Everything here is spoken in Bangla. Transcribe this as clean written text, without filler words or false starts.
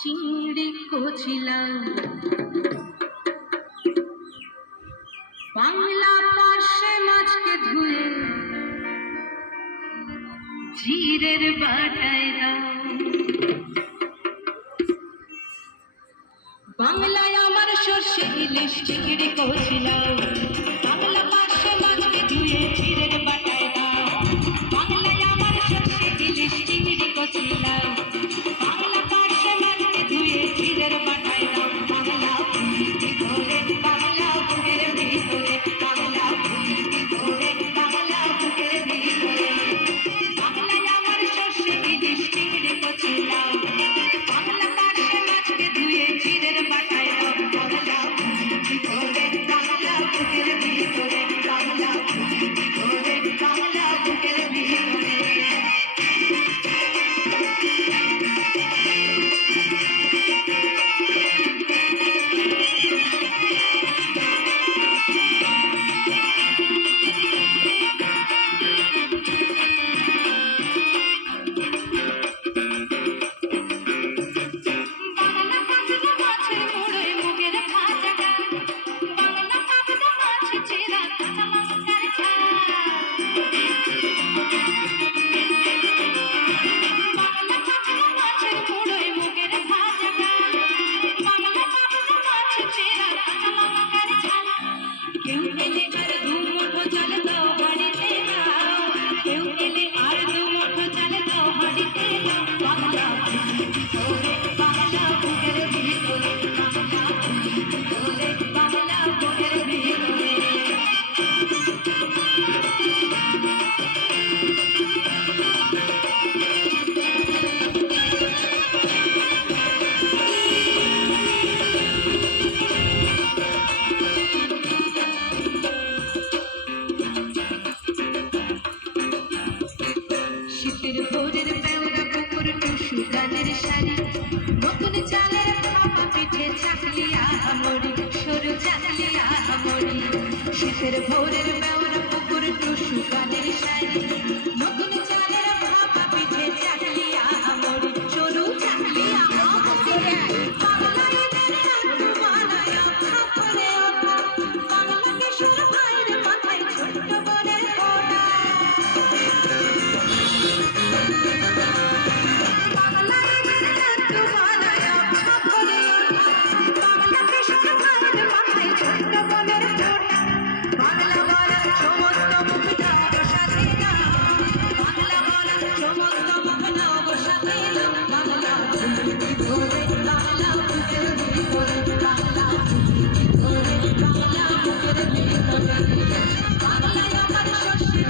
চিংড়ি কচিলা বাংলা পার্শে মাছকে ধুয়ে জিরের বাটায় দাও। বাংলায় আমার সর্ষে ইলিশ চিংড়ি কচিলা বাংলা পার্শে মাছকে ধুয়ে জিরের বাটায় দাও। বাংলায় আমার সর্ষে ইলিশ চিংড়ি কচিলা বাংলা পার্শে মাছকে ধুয়ে জিরের বাটায় দাও। বাংলা ভিতরে বাংলা বুকের ভিতরে বাংলা ভিতরে বাংলা বুকের ভিতরে বাংলায় আমার সর্ষে ইলিশ চিংড়ি কচিলা বাংলা পার্শে মাছকে ধুয়ে জিরের বাটায় দাও। বাংলা ভিতরে বাংলা বুকের ভিতরে বাংলা ভিতরে বাংলা বুকের ভিতরে শীতের ভোরের বেওড়া পুকুর টুসু গানের শাড়ি নতুন চালের ভাপা পিঠে চাকলিয়া আমরি সরু চাকলিয়া আমরি। শীতের ভোরের বেওড়া পুকুর টুসু গানের শাড়ি নতুন চালের ভাপা পিঠে চাকলিয়া আমরি সরু চাকলিয়া আমরি। বাংলায় নাট্য বানায় খাপরে ওঠা বাংলা কিশোর ভাইয়ের মাথায় ছোট্ট বনের ফোঁটা। বাংলায় আমার শস্য